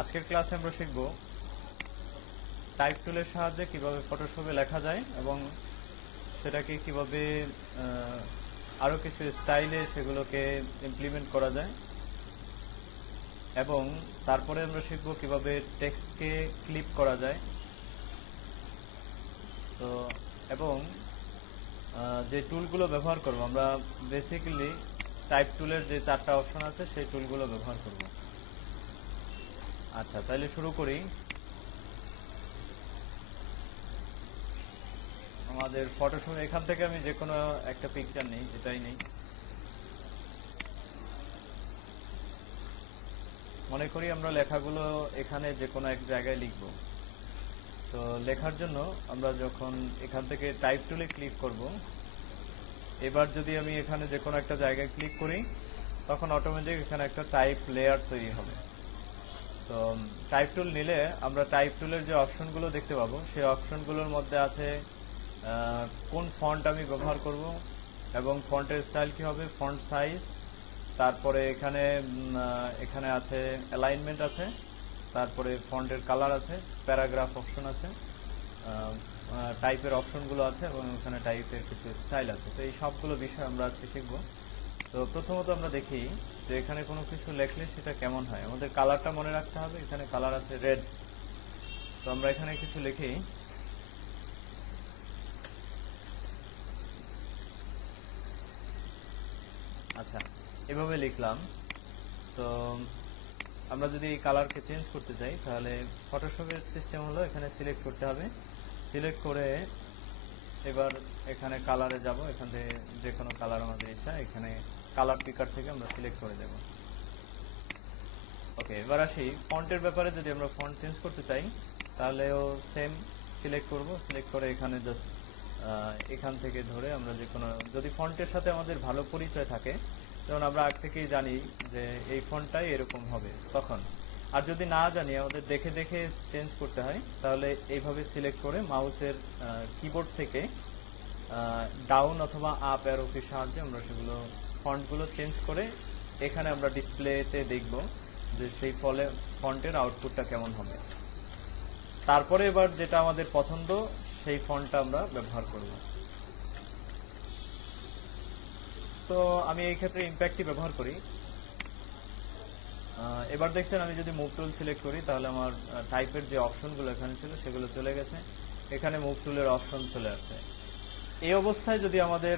আজকের ক্লাসে আমরা শিখব টাইপ টুলের সাহায্যে কিভাবে ফটোশপে লেখা যায় এবং সেটাকে কিভাবে আরও কিছু স্টাইলে সেগুলোকে ইমপ্লিমেন্ট করা যায়, এবং তারপরে আমরা শিখব কিভাবে টেক্সটকে ক্লিপ করা যায়। তো এবং যে টুলগুলো ব্যবহার করব আমরা বেসিক্যালি টাইপ টুলের যে 4টা অপশন আছে সেই টুলগুলো ব্যবহার করব। আচ্ছা, তাহলে শুরু করি। আমাদের ফটোশপ এখান থেকে আমি যে কোনো একটা পিকচার নেই, এটাই নেই। মনে করি আমরা লেখাগুলো এখানে যে কোনো এক জায়গায় লিখব। তো লেখার জন্য আমরা যখন এখান থেকে টাইপ টুলে ক্লিক করব, এবার যদি আমি এখানে যে কোনো একটা জায়গায় ক্লিক করি তখন অটোমেটিক এখানে একটা টাইপ লেয়ার তৈরি হবে। তো টাইপ টুল নিলে আমরা টাইপ টুলের যে অপশনগুলো দেখতে পাবো সেই অপশনগুলোর মধ্যে আছে কোন ফন্ট আমি ব্যবহার করব এবং ফন্টের স্টাইল কি হবে, ফন্ট সাইজ, তারপরে এখানে আছে অ্যালাইনমেন্ট আছে, তারপরে ফন্টের কালার আছে, প্যারাগ্রাফ অপশন আছে, টাইপের অপশনগুলো আছে এবং এখানে টাইপের কিছু স্টাইল আছে। তো এই সবগুলো বিষয় আমরা আজকে শিখব। তো প্রথমত আমরা দেখি যে এখানে কোনো কিছু লেখলে সেটা কেমন হয়। আমাদের কালারটা মনে রাখতে হবে, এখানে কালার আছে রেড। তো আমরা এখানে কিছু লিখি, আচ্ছা এভাবে লিখলাম। তো আমরা যদি এই কালারকে চেঞ্জ করতে চাই তাহলে ফটোশপের সিস্টেম হলো এখানে সিলেক্ট করতে হবে, সিলেক্ট করে এবার এখানে কালারে যাব, এখান থেকে যে কোনো কালার আমাদের ইচ্ছা এখানে কালার পিকার থেকে আমরা সিলেক্ট করে দেব। ওকে, এবার আসি ফন্টের ব্যাপারে। যদি আমরা ফন্ট চেঞ্জ করতে চাই তাহলেও সেম সিলেক্ট করব, সিলেক্ট করে এখানে জাস্ট এখান থেকে ধরে আমরা যে কোনো, যদি ফন্টের সাথে আমাদের ভালো পরিচয় থাকে, যেমন আমরা আগ থেকেই জানি যে এই ফন্টটাই এরকম হবে তখন, আর যদি না জানি আমাদের দেখে দেখে চেঞ্জ করতে হয় তাহলে এইভাবে সিলেক্ট করে মাউসের কিবোর্ড থেকে ডাউন অথবা আপ অ্যারোর সাহায্যে আমরা সেগুলো ফন্টগুলো চেঞ্জ করে এখানে আমরা ডিসপ্লেতে দেখব যে সেই ফলে ফন্টের আউটপুটটা কেমন হবে। তারপরে এবার যেটা আমাদের পছন্দ সেই ফন্টটা আমরা ব্যবহার করব। তো আমি এই ক্ষেত্রে ইম্প্যাক্টই ব্যবহার করি। এবার দেখছেন আমি যদি মুভ টুল সিলেক্ট করি তাহলে আমার টাইপের যে অপশনগুলো এখানে ছিল সেগুলো চলে গেছে, এখানে মুভ টুলের অপশন চলে আসছে। এই অবস্থায় যদি আমাদের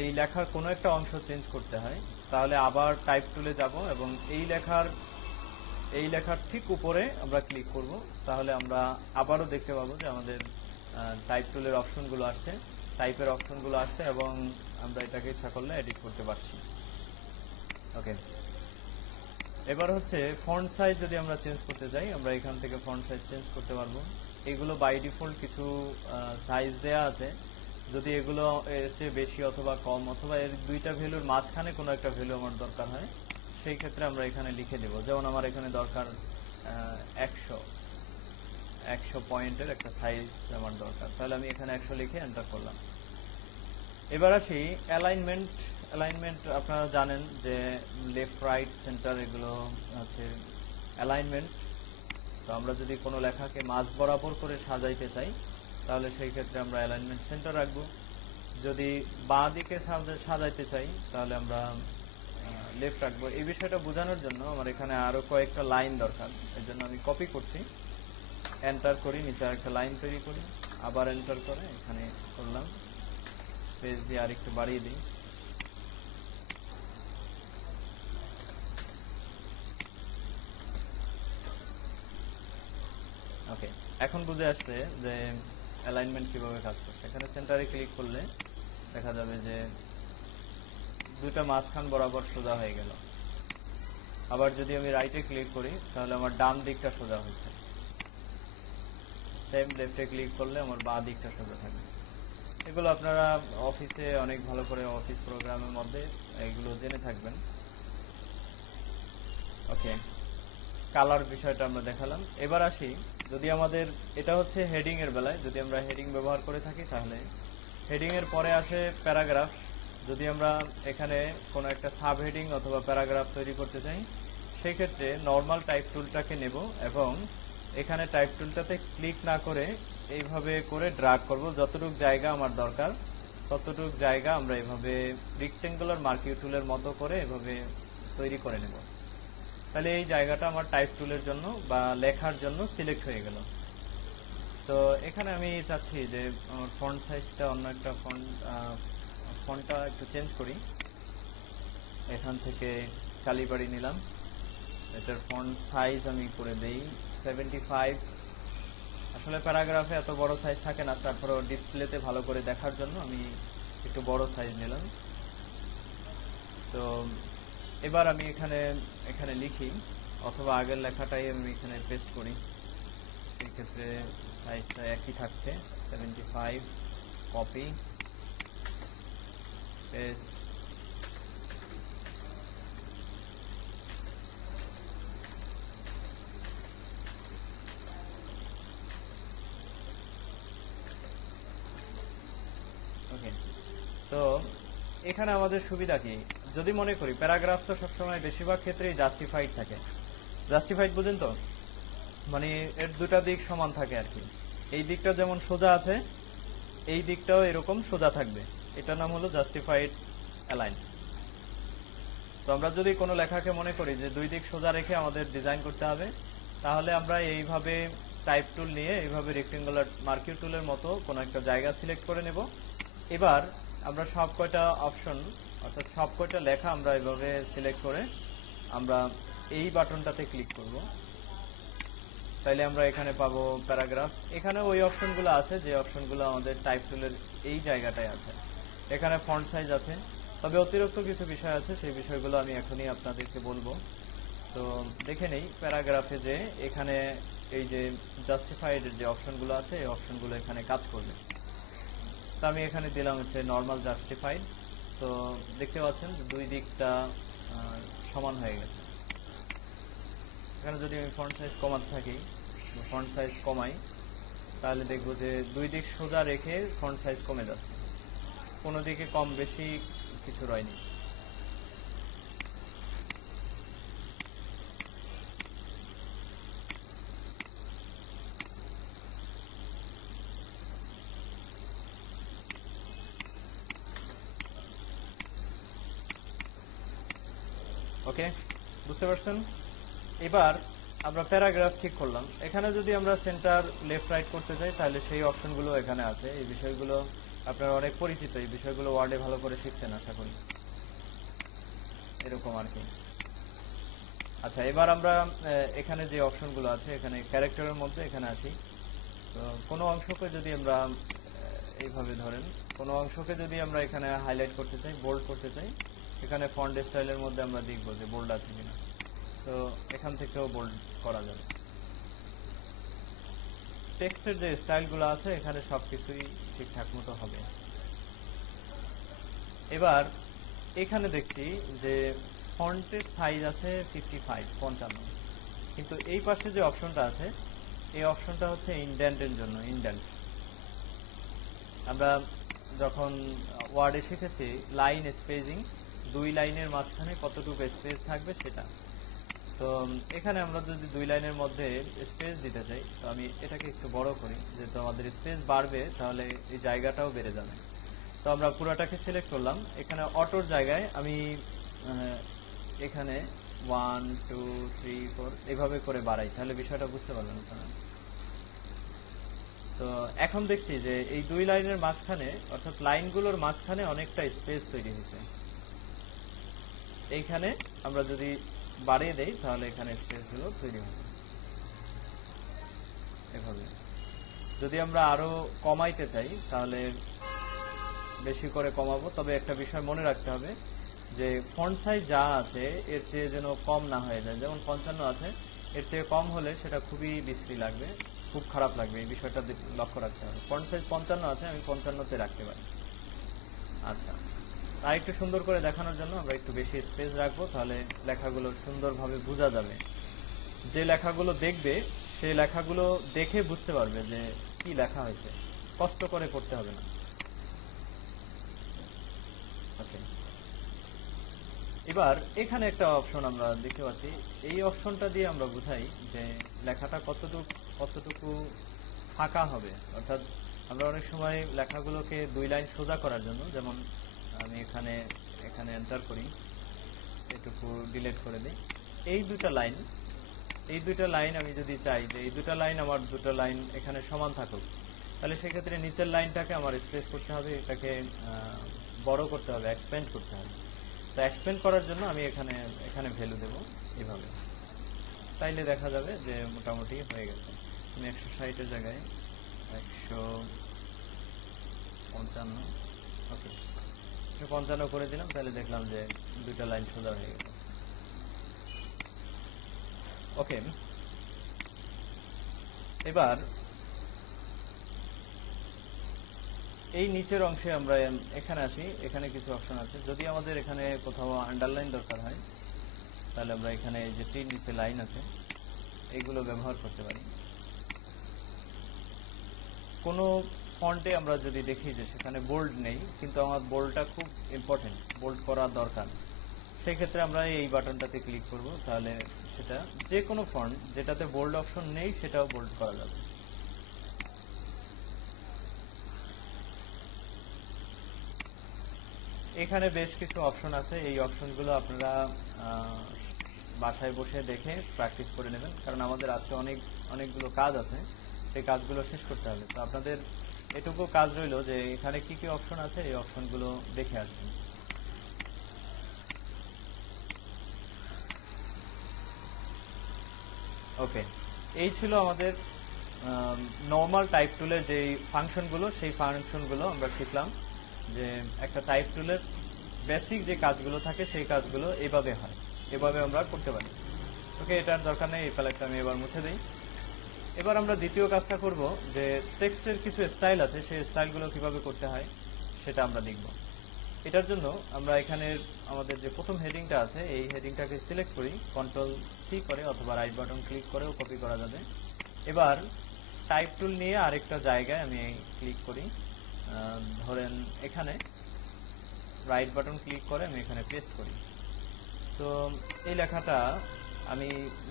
এই লেখার কোনো একটা অংশ চেঞ্জ করতে হয় তাহলে আবার টাইপ টুলে যাব এবং এই লেখার ঠিক উপরে আমরা ক্লিক করব, তাহলে আমরা আবারও দেখতে পাবো যে আমাদের টাইপ টুলের অপশনগুলো আসছে, টাইপের অপশনগুলো আসছে এবং আমরা এটাকে ইচ্ছা করলে এডিট করতে পারছি। ওকে, এবার হচ্ছে ফন্ট সাইজ যদি আমরা চেঞ্জ করতে চাই আমরা এখান থেকে ফন্ট সাইজ চেঞ্জ করতে পারবো। এগুলো বাই ডিফল্ট কিছু সাইজ দেয়া আছে, যদি এগুলো এর চেয়ে বেশি অথবা কম অথবা এর দুইটা ভ্যালুর মাঝখানে কোনো একটা ভ্যালু আমার দরকার হয় সেই ক্ষেত্রে আমরা এখানে লিখে দেব। যেমন আমার এখানে দরকার 100 পয়েন্টের একটা সাইজ আমার দরকার, তাহলে আমি এখানে 100 লিখে এন্টার করলাম। এবার আসি অ্যালাইনমেন্ট আপনারা জানেন যে লেফট রাইট সেন্টার এগুলো হচ্ছে অ্যালাইনমেন্ট। তো আমরা যদি কোনো লেখাকে মাঝ বরাবর করে সাজাইতে চাই তাহলে সেই ক্ষেত্রে আমরা অ্যালাইনমেন্ট সেন্টার রাখবো। যদি বাঁ দিকে সাজাইতে চাই তাহলে আমরা লেফট রাখবো। এই বিষয়টা বোঝানোর জন্য আমার এখানে আরো কয়েকটা লাইন দরকার, এর জন্য আমি কপি করছি, এন্টার করি, নিচে একটা লাইন তৈরি করি, আবার এন্টার করে এখানে করলাম, স্পেস দিয়ে আরেকটু বাড়িয়ে দিই। ওকে, এখন বুঝে আসবে যে অ্যালাইনমেন্ট কিভাবে কাজ করছে। এখানে সেন্টারে ক্লিক করলে দেখা যাবে যে দুইটা মাঝখান বরাবর সোজা হয়ে গেল। আবার যদি আমি রাইটে ক্লিক করি তাহলে আমার ডান দিকটা সোজা হয়েছে, সেম লেফটে ক্লিক করলে আমার বাঁ দিকটা সোজা থাকবে। এগুলো আপনারা অফিসে অনেক ভালো করে অফিস প্রোগ্রামের মধ্যে এগুলো জেনে থাকবেন। ওকে, কালার বিষয়টা আমরা দেখালাম। এবার আসি, যদি আমাদের এটা হচ্ছে হেডিং এর বেলায়, যদি আমরা হেডিং ব্যবহার করে থাকি তাহলে হেডিং এর পরে আসে প্যারাগ্রাফ। যদি আমরা এখানে কোনো একটা সাব হেডিং অথবা প্যারাগ্রাফ তৈরি করতে চাই সেই ক্ষেত্রে নর্মাল টাইপ টুলটাকে নেব এবং এখানে টাইপ টুলটাতে ক্লিক না করে এইভাবে করে ড্র্যাগ করব, যতটুকু জায়গা আমার দরকার ততটুকু জায়গা আমরা এভাবে রেক্টেঙ্গুলার মার্কিং টুলের মতো করে এভাবে তৈরি করে নেব। তাহলে এই জায়গাটা আমার টাইপ টুলের জন্য বা লেখার জন্য সিলেক্ট হয়ে গেল। তো এখানে আমি চাচ্ছি যে আমার ফন্ট সাইজটা অন্য একটা ফন্টটা একটু চেঞ্জ করি। এখান থেকে কালিবাড়ি নিলাম, এটার ফন্ট সাইজ আমি করে দেই 75। আসলে প্যারাগ্রাফে এত বড় সাইজ থাকে না, তারপরেও ডিসপ্লেতে ভালো করে দেখার জন্য আমি একটু বড় সাইজ নিলাম। তো এবার আমি এখানে লিখি, অথবা আগের লেখাটাই আমি এখানে পেস্ট করি, সেক্ষেত্রে সাইজটা একই থাকছে 75। Copy paste. ওকে, তো এখানে আমাদের সুবিধা কি, যদি মনে করি প্যারাগ্রাফ তো সবসময় বেশিরভাগ ক্ষেত্রেই জাস্টিফাইড থাকে। জাস্টিফাইড বুঝেন তো, মানে এর দুটা দিক সমান থাকে আর কি। এই দিকটা যেমন সোজা আছে, এই দিকটাও এরকম সোজা থাকবে, এটার নাম হলো জাস্টিফাইড অ্যালাইন। তো আমরা যদি কোনো লেখাকে মনে করি যে দুই দিক সোজা রেখে আমাদের ডিজাইন করতে হবে, তাহলে আমরা এইভাবে টাইপ টুল নিয়ে এইভাবে রেক্টেঙ্গুলার মার্কিং টুলের মতো কোনো একটা জায়গা সিলেক্ট করে নেব। এবার আমরা সব কয়টা অপশন অর্থাৎ সব কয়টা লেখা আমরা এইভাবে সিলেক্ট করে আমরা এই বাটনটাতে ক্লিক করব। তাইলে আমরা এখানে পাবো প্যারাগ্রাফ। এখানে ওই অপশনগুলো আছে যে অপশনগুলো আমাদের টাইপ টুলের এই জায়গাটায় আছে। এখানে ফন্ট সাইজ আছে, তবে অতিরিক্ত কিছু বিষয় আছে, সেই বিষয়গুলো আমি এখনই আপনাদেরকে বলবো। তো দেখে নেই প্যারাগ্রাফে যে এখানে এই যে জাস্টিফাইড যে অপশনগুলো আছে, এই অপশনগুলো এখানে কাজ করবে। তো আমি এখানে দিলাম হচ্ছে নর্মাল জাস্টিফাইড। তো দেখতে পাচ্ছেন দুই দিকটা সমান হয়ে গেছে। এখানে যদি আমি ফন্ট সাইজ কমাতে থাকি, ফন্ট সাইজ কমাই, তাহলে দেখবো যে দুই দিক সোজা রেখে ফন্ট সাইজ কমে যাচ্ছে, কোনো দিকে কম বেশি কিছু রয়নি। ওকে, বুঝতে পারছেন? এবার আমরা প্যারাগ্রাফ ঠিক করলাম। এখানে যদি আমরা সেন্টার লেফট রাইট করতে চাই, তাহলে সেই অপশনগুলো এখানে আছে। এই বিষয়গুলো আপনারা অনেক পরিচিত, এই বিষয়গুলো ওয়ার্ডে ভালো করে শিখছেন আশা করি, এরকম আর কি। আচ্ছা, এবার আমরা এখানে যে অপশনগুলো আছে, এখানে ক্যারেক্টারের মধ্যে এখানে আসি। তো কোনো অংশকে যদি আমরা এইভাবে ধরেন, কোনো অংশকে যদি আমরা এখানে হাইলাইট করতে চাই, বোল্ড করতে চাই, এখানে ফন্ট স্টাইলের মধ্যে আমরা দেখবো যে বোল্ড আছে কিনা। তো এখান থেকেও বোল্ড করা যাবে। টেক্সটের যে স্টাইলগুলো আছে এখানে সবকিছুই ঠিকঠাক মতো হবে। এবার এখানে দেখছি যে ফন্টের সাইজ আছে 55, কিন্তু এই পাশে যে অপশনটা আছে, এই অপশনটা হচ্ছে ইনডেন্টের জন্য। ইনডেন্ট আমরা যখন ওয়ার্ডে শিখেছি লাইন স্পেসিং, দুই লাইনের মাঝখানে কতটুকু স্পেস থাকবে সেটা। তো এখানে আমরা যদি দুই লাইনের মধ্যে স্পেস দিতে চাই, তো আমি এটাকে একটু বড় করি, যেহেতু আমাদের স্পেস বাড়বে তাহলে এই জায়গাটাও বেড়ে যাবে। তো আমরা পুরোটাকে সিলেক্ট করলাম। এখানে অটোর জায়গায় আমি এখানে 1 2 3 4 এইভাবে করে বাড়াই, তাহলে বিষয়টা বুঝতে পারলাম আপনারা। তো এখন দেখছি যে এই দুই লাইনের মাঝখানে অর্থাৎ লাইনগুলোর মাঝখানে অনেকটা স্পেস তৈরি হয়েছে। এইখানে আমরা যদি বাড়িয়ে দেই তাহলে এখানে স্পেসগুলো তৈরি হবে এভাবে। যদি আমরা আরো কমাইতে চাই তাহলে বেশি করে কমাবো, তবে একটা বিষয় মনে রাখতে হবে যে ফন্ট সাইজ যা আছে এর চেয়ে যেন কম না হয়ে যায়। যেমন 55 আছে, এর চেয়ে কম হলে সেটা খুবই বিশ্রী লাগবে, খুব খারাপ লাগবে, এই বিষয়টা লক্ষ্য রাখতে হবে। ফন্ট সাইজ 55 আছে, আমি 55তে রাখতে পারি। আচ্ছা, আর একটু সুন্দর করে দেখানোর জন্য আমরা একটু বেশি স্পেস রাখবো, তাহলে লেখাগুলো সুন্দরভাবে বোঝা যাবে। যে লেখাগুলো দেখবে সেই লেখাগুলো দেখে বুঝতে পারবে যে কি লেখা হয়েছে, কষ্ট করে পড়তে হবে না। ওকে, এবার এখানে একটা অপশন আমরা দেখতে পাচ্ছি, এই অপশনটা দিয়ে আমরা বুঝাই যে লেখাটা কতটুকু ফাঁকা হবে। অর্থাৎ আমরা অনেক সময় লেখাগুলোকে 2 লাইন সোজা করার জন্য, যেমন আমি এখানে এন্টার করি, এটুকু ডিলিট করে দিই, এই দুইটা লাইন আমি যদি চাই যে এই দুটো লাইন আমার দুটো লাইন এখানে সমান থাকুক, তাহলে সেক্ষেত্রে নিচের লাইনটাকে আমার স্পেস করতে হবে, এটাকে বড় করতে হবে, এক্সপ্যান্ড করতে হবে। তো এক্সপ্যান্ড করার জন্য আমি এখানে ভ্যালু দেব এইভাবে, তাইলে দেখা যাবে যে মোটামুটি হয়ে গেছে। আমি 160-এর জায়গায় 155, ওকে 155 করে দিলাম, তাহলে দেখলাম যে দুইটা লাইন সোজা হয়ে গেল। ওকে, এবার এই নিচের অংশে আমরা এখানে আসি। এখানে কিছু অপশন আছে, যদি আমাদের এখানে কোথাও আন্ডারলাইন দরকার হয় তাহলে আমরা এখানে যে টির নিচে লাইন আছে এইগুলো ব্যবহার করতে পারি। কোনো ফন্টে আমরা যদি দেখি যে সেখানে বোল্ড নেই, কিন্তু আমার বোল্ডটা খুব ইম্পর্টেন্ট, বোল্ড করা দরকার, সেই ক্ষেত্রে আমরা এই বাটনটাতে ক্লিক করব, তাহলে সেটা যে কোনো ফন্ট যেটাতে বোল্ড অপশন নেই সেটাও বোল্ড করা যাবে। এখানে বেশ কিছু অপশন আছে, এই অপশনগুলো আপনারা বাসায় বসে দেখে প্র্যাকটিস করে নেবেন, কারণ আমাদের আজকে অনেকগুলো কাজ আছে, সেই কাজগুলো শেষ করতে হবে। তো আপনাদের এটুকু কাজ রইল যে এখানে কি কি অপশন আছে এই অপশনগুলো দেখে আসবেন। ওকে, এই ছিল আমাদের নর্মাল টাইপ টুলের যে ফাংশনগুলো, সেই ফাংশনগুলো আমরা শিখলাম যে একটা টাইপ টুলের বেসিক যে কাজগুলো থাকে সেই কাজগুলো এভাবে হয়, এভাবে আমরা করতে পারি। ওকে, এটার দরকার নেই, এই প্যালেটটা আমি এবার মুছে দিই। এবার আমরা দ্বিতীয় কাজটা করব যে টেক্সটের কিছু স্টাইল আছে, সেই স্টাইলগুলো কিভাবে করতে হয় সেটা আমরা দেখব। এটার জন্য আমরা এখানে আমাদের যে প্রথম হেডিংটা আছে এই হেডিংটাকে সিলেক্ট করি, Ctrl+C করে অথবা রাইট বাটন ক্লিক করেও কপি করা যাবে। এবার টাইপ টুল নিয়ে আরেকটা জায়গায় আমি ক্লিক করি, ধরেন এখানে রাইট বাটন ক্লিক করে আমি এখানে পেস্ট করি। তো এই লেখাটা আমি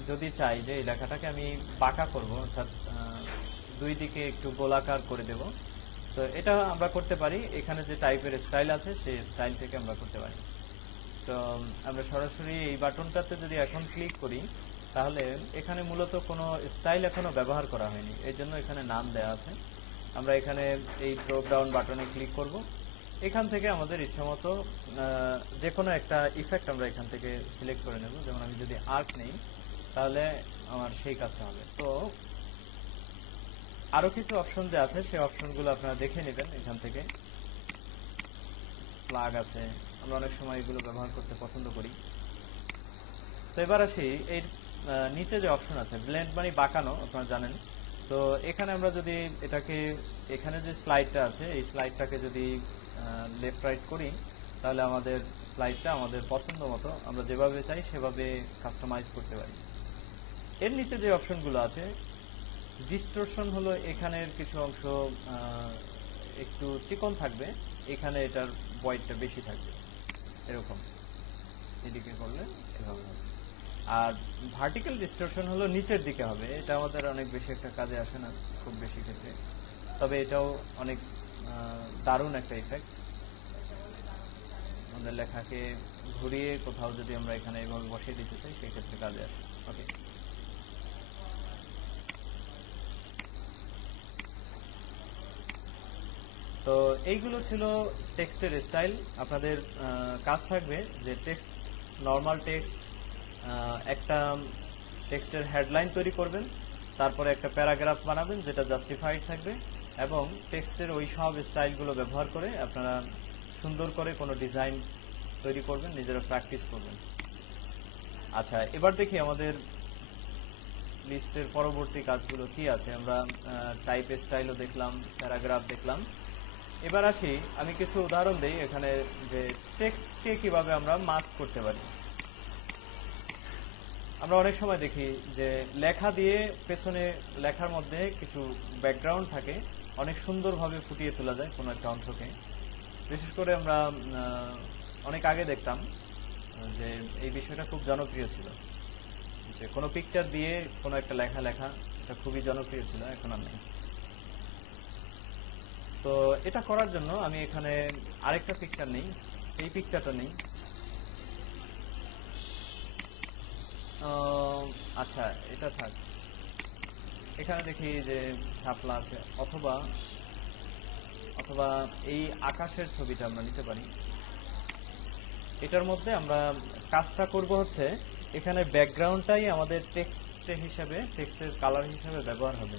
যদি চাই যে এই লেখাটাকে আমি বাঁকা করব, অর্থাৎ দুই দিকে একটু গোলাকার করে দেব, তো এটা আমরা করতে পারি। এখানে যে টাইপের স্টাইল আছে সেই স্টাইল থেকে আমরা করতে পারি। তো আমরা সরাসরি এই বাটনটাতে যদি এখন ক্লিক করি, তাহলে এখানে মূলত কোনো স্টাইল এখনো ব্যবহার করা হয়নি, এই জন্য এখানে নাম দেওয়া আছে। আমরা এখানে এই ড্রপ ডাউন বাটনে ক্লিক করব, এখান থেকে আমাদের ইচ্ছামতো যে কোনো একটা ইফেক্ট আমরা এখান থেকে সিলেক্ট করে নেব। যেমন আমি যদি আর্ক নেই তাহলে আমার সেই কাজটা হবে। তো আরো কিছু অপশন যে আছে সেই অপশনগুলো আপনারা দেখে নেবেন এখান থেকে। প্লাগ আছে, আমরা অনেক সময় এগুলো ব্যবহার করতে পছন্দ করি। তো এবার আসি এর নিচে যে অপশন আছে ব্লেন্ড মানে বাঁকানো, আপনারা জানেন। তো এখানে আমরা যদি এটাকে, এখানে যে স্লাইডটা আছে এই স্লাইডটাকে যদি লেফট রাইট করি, তাহলে আমাদের স্লাইডটা আমাদের পছন্দ মতো আমরা যেভাবে চাই সেভাবে কাস্টমাইজ করতে পারি। এর নিচে যে অপশনগুলো আছে, ডিস্টরশন হলো এখানের কিছু অংশ একটু চিকন থাকবে, এখানে এটার ভয়েডটা বেশি থাকবে, এরকম এদিকে করলে এভাবে হবে। আর ভার্টিক্যাল ডিস্টরশন হলো নিচের দিকে হবে, এটা আমাদের অনেক বেশি একটা কাজে আসে না খুব বেশি ক্ষেত্রে, তবে এটাও অনেক দারুণ একটা ইফেক্ট। আমাদের লেখাকে ঘুরিয়ে কোথাও যদি আমরা এখানে এভাবে বসিয়ে দিতে চাই সেক্ষেত্রে কাজে আসে। ওকে, তো এইগুলো ছিল টেক্সটের স্টাইল। আপনাদের কাজ থাকবে যে টেক্সট, নর্মাল টেক্সট, একটা টেক্সটের হেডলাইন তৈরি করবেন, তারপরে একটা প্যারাগ্রাফ বানাবেন যেটা জাস্টিফাইড থাকবে, এবং টেক্সটের ওই সব স্টাইলগুলো ব্যবহার করে আপনারা সুন্দর করে কোনো ডিজাইন তৈরি করবেন, নিজেরা প্র্যাকটিস করবেন। আচ্ছা, এবার দেখি আমাদের লিস্টের পরবর্তী কাজগুলো কি আছে। আমরা টাইপ স্টাইলও দেখলাম, প্যারাগ্রাফ দেখলাম। এবার আসি, আমি কিছু উদাহরণ দিই এখানে যে টেক্সটকে কিভাবে আমরা মাস্ক করতে পারি। আমরা অনেক সময় দেখি যে লেখা দিয়ে পেছনে লেখার মধ্যে কিছু ব্যাকগ্রাউন্ড থাকে, অনেক সুন্দরভাবে ফুটিয়ে তোলা যায় কোনো একটা অংশকে। বিশেষ করে আমরা অনেক আগে দেখতাম যে এই বিষয়টা খুব জনপ্রিয় ছিল, যে কোনো পিকচার দিয়ে কোনো একটা লেখা লেখা, এটা খুবই জনপ্রিয় ছিল, এখন আর নেই। তো এটা করার জন্য আমি এখানে আরেকটা পিকচার নেই, এই পিকচারটা নেই। আচ্ছা, এটা থাক। এখানে দেখি যে শাপলা আছে, অথবা অথবা এই আকাশের ছবিটা আমরা নিতে পারি। এটার মধ্যে আমরা কাজটা করব হচ্ছে, এখানে ব্যাকগ্রাউন্ডটাই আমাদের টেক্সট হিসাবে, টেক্সটের কালার হিসাবে ব্যবহার হবে।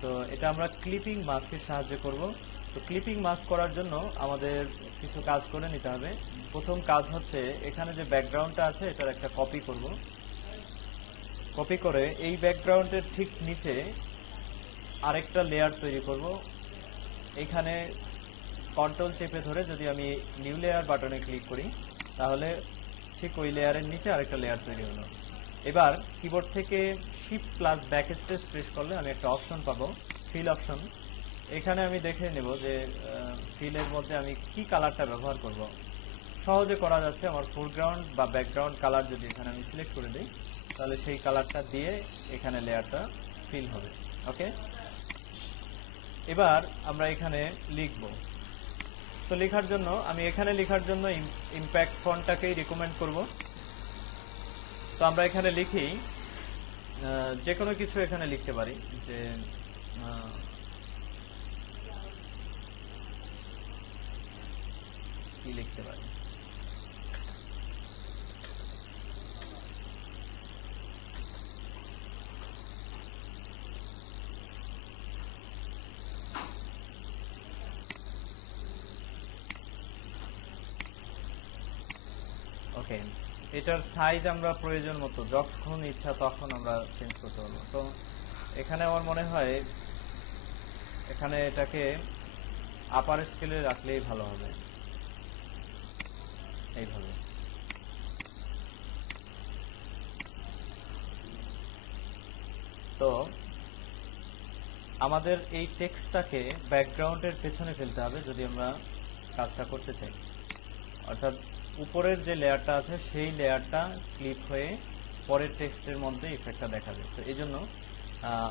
তো এটা আমরা ক্লিপিং মাস্কের সাহায্যে করব। তো ক্লিপিং মাস্ক করার জন্য আমাদের কিছু কাজ করে নিতে হবে। প্রথম কাজ হচ্ছে, এখানে যে ব্যাকগ্রাউন্ডটা আছে এটার একটা কপি করব। কপি করে এই ব্যাকগ্রাউন্ডের ঠিক নিচে আরেকটা লেয়ার তৈরি করব। এখানে কন্ট্রোল চেপে ধরে যদি আমি নিউ লেয়ার বাটনে ক্লিক করি, তাহলে ঠিক ওই লেয়ারের নিচে আরেকটা লেয়ার তৈরি হলো। এবার কিবোর্ড থেকে শিফট প্লাস ব্যাকস্পেস প্রেস করলে আমি একটা অপশন পাবো, ফিল অপশন। এখানে আমি দেখে নেব যে ফিলের মধ্যে আমি কি কালারটা ব্যবহার করব। সহজে করা যাচ্ছে, আমার ফোরগ্রাউন্ড বা ব্যাকগ্রাউন্ড কালার যদি এখানে আমি সিলেক্ট করে দিই, তাহলে সেই কালারটা দিয়ে এখানে লেয়ারটা ফিল হবে। ওকে, এবার আমরা এখানে লিখব। তো লেখার জন্য আমি এখানে লেখার জন্য ইম্প্যাক্ট ফন্টটাকেই রিকমেন্ড করব। তো আমরা এখানে লিখি, যে কোনো কিছু এখানে লিখতে পারি, যে কি লিখতে পারি। ওকে, এটার সাইজ আমরা প্রয়োজন মতো যখন ইচ্ছা তখন আমরা চেঞ্জ করতে পারবো। তো এখানে আমার মনে হয় এখানে এটাকে আপার স্কেলে রাখলেই ভালো হবে, এইভাবে। তো আমাদের এই টেক্সটটাকে ব্যাকগ্রাউন্ডের পেছনে ফেলতে হবে যদি আমরা কাজটা করতে চাই, অর্থাৎ উপরের যে লেয়ারটা আছে সেই লেয়ারটা ক্লিক হয়ে পরের টেক্সটের মধ্যে ইফেক্টটা দেখাবে। তো এই জন্য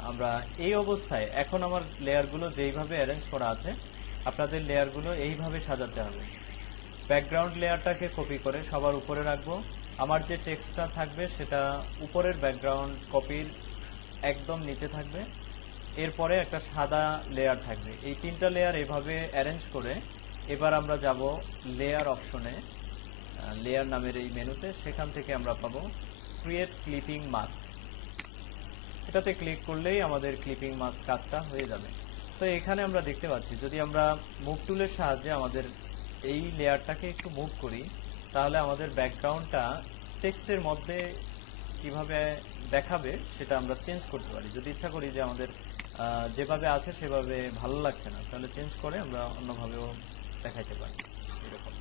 আমরা এই অবস্থায়, এখন আমার লেয়ারগুলো যেইভাবে অ্যারেঞ্জ করা আছে, আপনাদের লেয়ারগুলো এইভাবে সাজাতে হবে। ব্যাকগ্রাউন্ড লেয়ারটাকে কপি করে সবার উপরে রাখবো। আমার যে টেক্সটটা থাকবে সেটা উপরের ব্যাকগ্রাউন্ড কপির একদম নিচে থাকবে। এরপরে একটা সাদা লেয়ার থাকবে। এই তিনটা লেয়ার এভাবে অ্যারেঞ্জ করে এবার আমরা যাব লেয়ার অপশনে, লেয়ার নামের এই মেনুতে। সেখান থেকে আমরা পাবো ক্রিয়েট ক্লিপিং মাস্ক। এটাতে ক্লিক করলেই আমাদের ক্লিপিং মাস্ক কাজটা হয়ে যাবে। তো এখানে আমরা দেখতে পাচ্ছি, যদি আমরা মুভ টুলের সাহায্যে আমাদের এই লেয়ারটাকে একটু মুভ করি, তাহলে আমাদের ব্যাকগ্রাউন্ডটা টেক্সটের মধ্যে কিভাবে দেখাবে সেটা আমরা চেঞ্জ করতে পারি। যদি ইচ্ছা করি যে আমাদের যেভাবে আছে সেভাবে ভালো লাগছে না, তাহলে চেঞ্জ করে আমরা অন্যভাবেও দেখাইতে পারি, এরকম।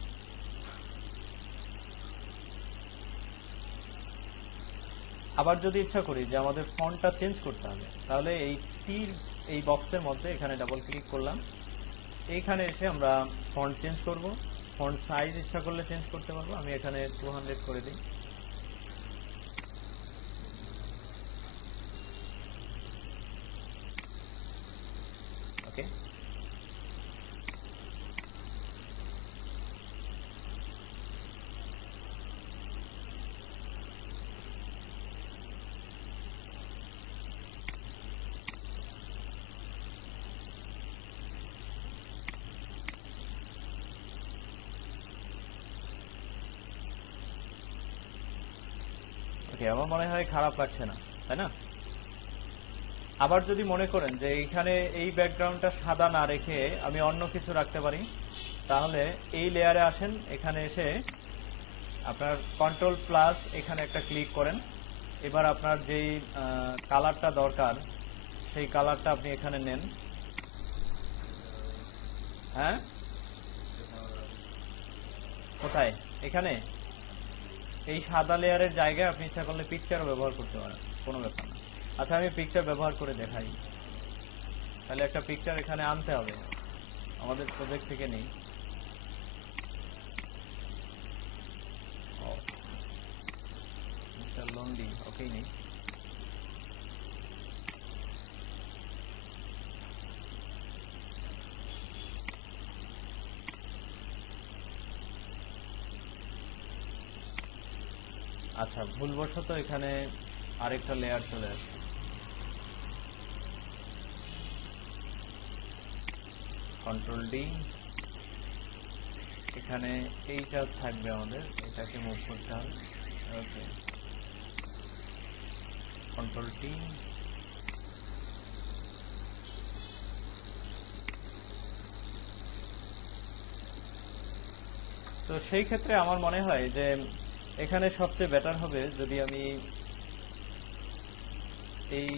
আবার যদি ইচ্ছা করি যে আমাদের ফন্টটা চেঞ্জ করতে হবে, তাহলে এই তীর এই বক্সের মধ্যে এখানে ডাবল ক্লিক করলাম। এইখানে এসে আমরা ফন্ট চেঞ্জ করব। ফন্ট সাইজ ইচ্ছা করলে চেঞ্জ করতে পারবো। আমি এখানে 200 করে দিই। ওকে, ওকে, আমার মনে হয় খারাপ লাগছে না, তাই না? আবার যদি মনে করেন যে এইখানে এই ব্যাকগ্রাউন্ডটা সাদা না রেখে আমি অন্য কিছু রাখতে পারি, তাহলে এই লেয়ারে আসেন। এখানে এসে আপনার কন্ট্রোল প্লাস এখানে একটা ক্লিক করেন। এবার আপনার যেই কালারটা দরকার সেই কালারটা আপনি এখানে নেন। হ্যাঁ, কোথায়? এখানে এই সাদা লেয়ারের জায়গায় আপনি ইচ্ছা করলে পিকচারও ব্যবহার করতে পারেন, কোনো ব্যাপার না। আচ্ছা, আমি পিকচার ব্যবহার করে দেখাই। তাহলে একটা পিকচার এখানে আনতে হবে, আমাদের প্রজেক্ট থেকে নেই। একটা লন্ডি ওকেই নেই। আচ্ছা, ভুলবশত এখানে আরেকটা লেয়ার চলে আসছে। কন্ট্রোল ডি, এখানে এইটা থাকবে, আমাদের এটাকে মুভ করতে হবে। ওকে, কন্ট্রোল টি, তো সেই ক্ষেত্রে আমার মনে হয় যে এখানে সবচেয়ে বেটার হবে যদি আমি এই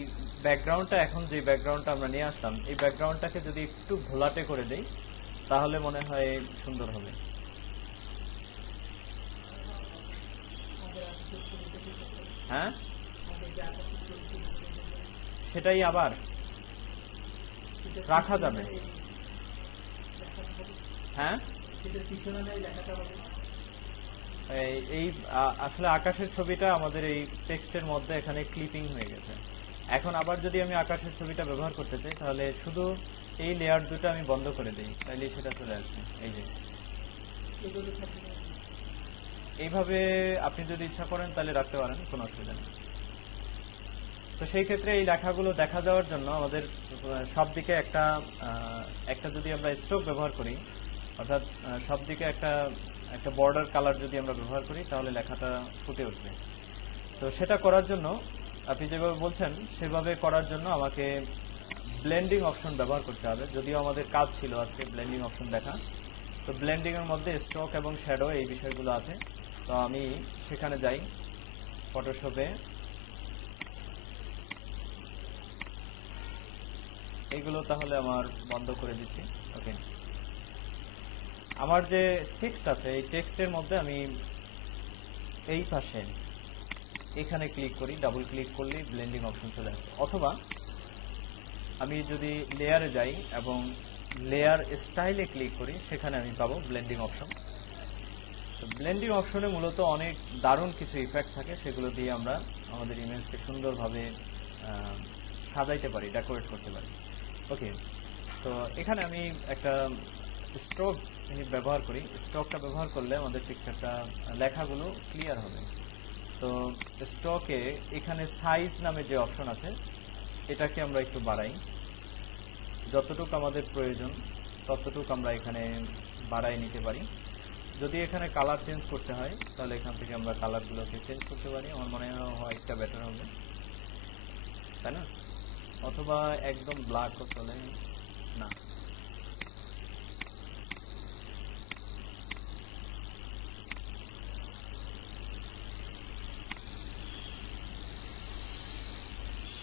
ব্যাকগ্রাউন্ডটা, এখন যে ব্যাকগ্রাউন্ডটা আমরা নিয়ে আসলাম, এই ব্যাকগ্রাউন্ডটাকে যদি একটু ঘোলাটে করে দেই তাহলে মনে হয় সুন্দর হবে। হ্যাঁ, সেটাই আবার রাখা যাবে। হ্যাঁ, এই আসলে আকাশের ছবিটা আমাদের এই টেক্সটের মধ্যে এখানে ক্লিপিং হয়ে গেছে। এখন আবার যদি আমি আকাশের ছবিটা ব্যবহার করতে চাই তাহলে শুধু এই লেয়ার দুটো আমি বন্ধ করে দিই, তাইলে সেটা চলে আসবে। এই যে এইভাবে আপনি যদি ইচ্ছা করেন তাহলে রাখতে পারেন, কোনো অসুবিধা নেই। তো সেই ক্ষেত্রে এই লেখাগুলো দেখা যাওয়ার জন্য আমাদের সব দিকে একটা একটা যদি আমরা স্ট্রোক ব্যবহার করি, অর্থাৎ সব দিকে একটা একটা বর্ডার কালার যদি আমরা ব্যবহার করি তাহলে লেখাটা ফুটে উঠবে। তো সেটা করার জন্য আপনি যেভাবে বলছেন সেভাবে করার জন্য আমাকে ব্লেন্ডিং অপশন ব্যবহার করতে হবে। যদিও আমাদের কাজ ছিল আজকে ব্লেন্ডিং অপশন দেখা, তো ব্লেন্ডিং এর মধ্যে স্ট্রোক এবং শ্যাডো এই বিষয়গুলো আছে। তো আমি সেখানে যাই, ফটোশপে এইগুলো তাহলে আমার বন্ধ করে দিচ্ছি। ওকে, আমার যে টেক্সট আছে এই টেক্সটের মধ্যে আমি এই পাশে এখানে ক্লিক করি, ডাবল ক্লিক করলেই ব্লেন্ডিং অপশন চলে আসবে। অথবা আমি যদি লেয়ারে যাই এবং লেয়ার স্টাইলে ক্লিক করি সেখানে আমি পাবো ব্লেন্ডিং অপশন। তো ব্লেন্ডিং অপশনে মূলত অনেক দারুণ কিছু ইফেক্ট থাকে, সেগুলো দিয়ে আমরা আমাদের ইমেজকে সুন্দরভাবে সাজাইতে পারি, ডেকোরেট করতে পারি। ওকে, তো এখানে আমি একটা স্ট্রোক ব্যবহার করি। স্ট্রোকটা ব্যবহার করলে আমাদের পিকচারটা, লেখাগুলো ক্লিয়ার হবে। তো স্ট্রোকে এখানে সাইজ নামে যে অপশন আছে এটাকে আমরা একটু বাড়াই, যতটুকু আমাদের প্রয়োজন ততটুকু আমরা এখানে বাড়াই নিতে পারি। যদি এখানে কালার চেঞ্জ করতে হয় তাহলে এখান থেকে আমরা কালারগুলোকে চেঞ্জ করতে পারি। আমার মনে হয় হোয়াইটটা বেটার হবে, তাই না? অথবা একদম ব্ল্যাকও চলে না।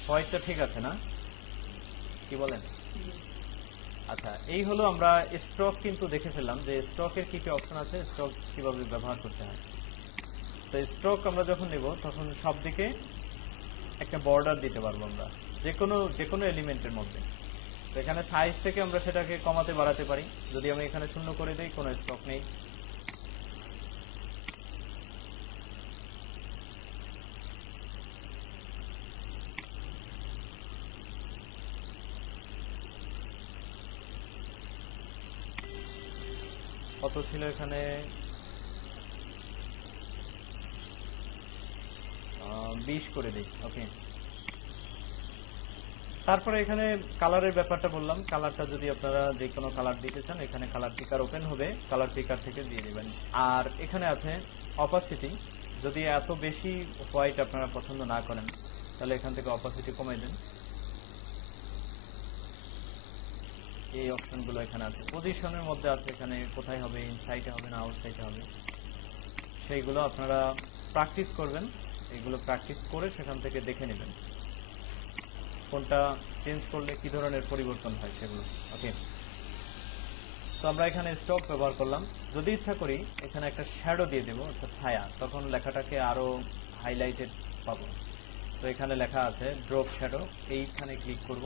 হোয়াইটটা ঠিক আছে না, কি বলেন? আচ্ছা, এই হলো আমরা স্ট্রোক কিন্তু দেখে ফেললাম যে স্ট্রোকের কি কি অপশন আছে, স্ট্রোক কিভাবে ব্যবহার করতে হয়। তো স্ট্রোক আমরা যখন নেব তখন সব দিকে একটা বর্ডার দিতে পারবো আমরা যে কোনো এলিমেন্টের মধ্যে। তো এখানে সাইজ থেকে আমরা সেটাকে কমাতে বাড়াতে পারি। যদি আমি এখানে 0 করে দিই, কোনো স্ট্রোক নেই। কত ছিল এখানে? 20 করে দিই। ওকে, তারপরে এখানে কালারের ব্যাপারটা বললাম। কালারটা যদি আপনারা যে কোনো কালার দিতে চান এখানে কালার পিকার ওপেন হবে, কালার পিকার থেকে দিয়ে দিবেন। আর এখানে আছে অপাসিটি, যদি এত বেশি হোয়াইট আপনারা পছন্দ না করেন তাহলে এখান থেকে অপাসিটি কমাই দেন। এই অপশনগুলো এখানে আছে। পজিশনের মধ্যে আছে, এখানে কোথায় হবে, ইনসাইডে হবে না আউটসাইডে হবে, সেইগুলো আপনারা প্র্যাকটিস করবেন। এগুলো প্র্যাকটিস করে সেখান থেকে দেখে নেবেন কোনটা চেঞ্জ করলে কি ধরনের পরিবর্তন হয় সেগুলো। ওকে, তো আমরা এখানে স্টক ব্যবহার করলাম। যদি ইচ্ছা করি এখানে একটা শ্যাডো দিয়ে দেবো, অর্থাৎ ছায়া, তখন লেখাটাকে আরো হাইলাইটেড পাবো। তো এখানে লেখা আছে ড্রপ শ্যাডো, এইখানে ক্লিক করব,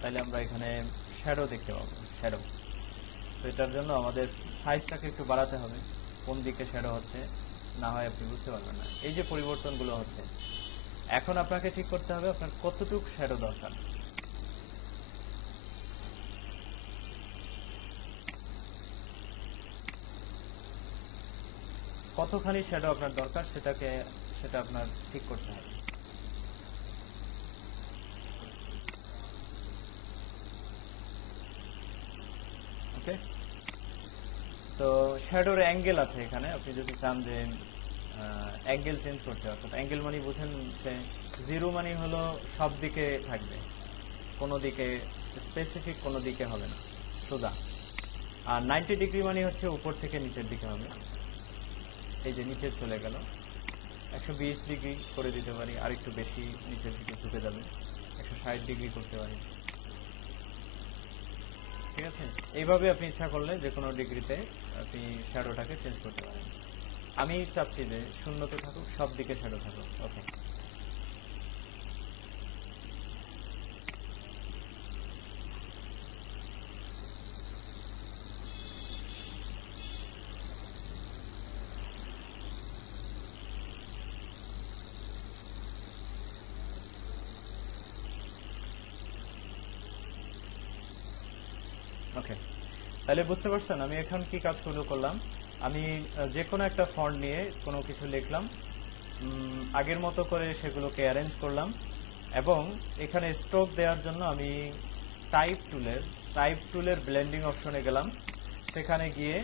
তাহলে আমরা এখানে শ্যাডো দেখতে পাবো। শ্যাডো, তো এটার জন্য আমাদের সাইজটাকে একটু বাড়াতে হবে। কোন দিকে শ্যাডো হচ্ছে না হয় আপনি বুঝতে পারবেন না। এই যে পরিবর্তনগুলো হচ্ছে, এখন আপনাকে ঠিক করতে হবে আপনার কতটুকু শ্যাডো দরকার। কতখানি শ্যাডো আপনার দরকার সেটা আপনার ঠিক করতে হবে। ওকে, তো শ্যাডোর অ্যাঙ্গেল আছে এখানে। আপনি যদি চান যে অ্যাঙ্গেল চেঞ্জ করতে, অর্থাৎ অ্যাঙ্গেল মানে বুঝেন যে 0 মানে হলো সব দিকে থাকবে, কোনো দিকে স্পেসিফিক কোনো দিকে হবে না, সোজা। আর 90 ডিগ্রি মানে হচ্ছে উপর থেকে নিচের দিকে হবে। এই যে নিচে চলে গেল, 120 ডিগ্রি করে দিতে পারি, আর একটু বেশি নিচের দিকে ঝুঁকে যাবে, 160 ডিগ্রি করতে পারি। ঠিক আছে, এইভাবে আপনি ইচ্ছা করলে যে কোনো ডিগ্রিতে আপনি শ্যাডোটাকে চেঞ্জ করতে পারেন। আমি চাচ্ছি যে শূন্যতে থাকুক, সব দিকে শ্যাডো থাকুক। ওকে, ওকে, তাহলে বুঝতে পারছেন আমি এখন কি কাজ করলাম। আমি যে কোনো একটা ফন্ট নিয়ে কোনো কিছু লিখলাম, আগের মতো করে সেগুলোকে অ্যারেঞ্জ করলাম, এবং এখানে স্ট্রোক দেওয়ার জন্য আমি টাইপ টুলের ব্লেন্ডিং অপশনে গেলাম। সেখানে গিয়ে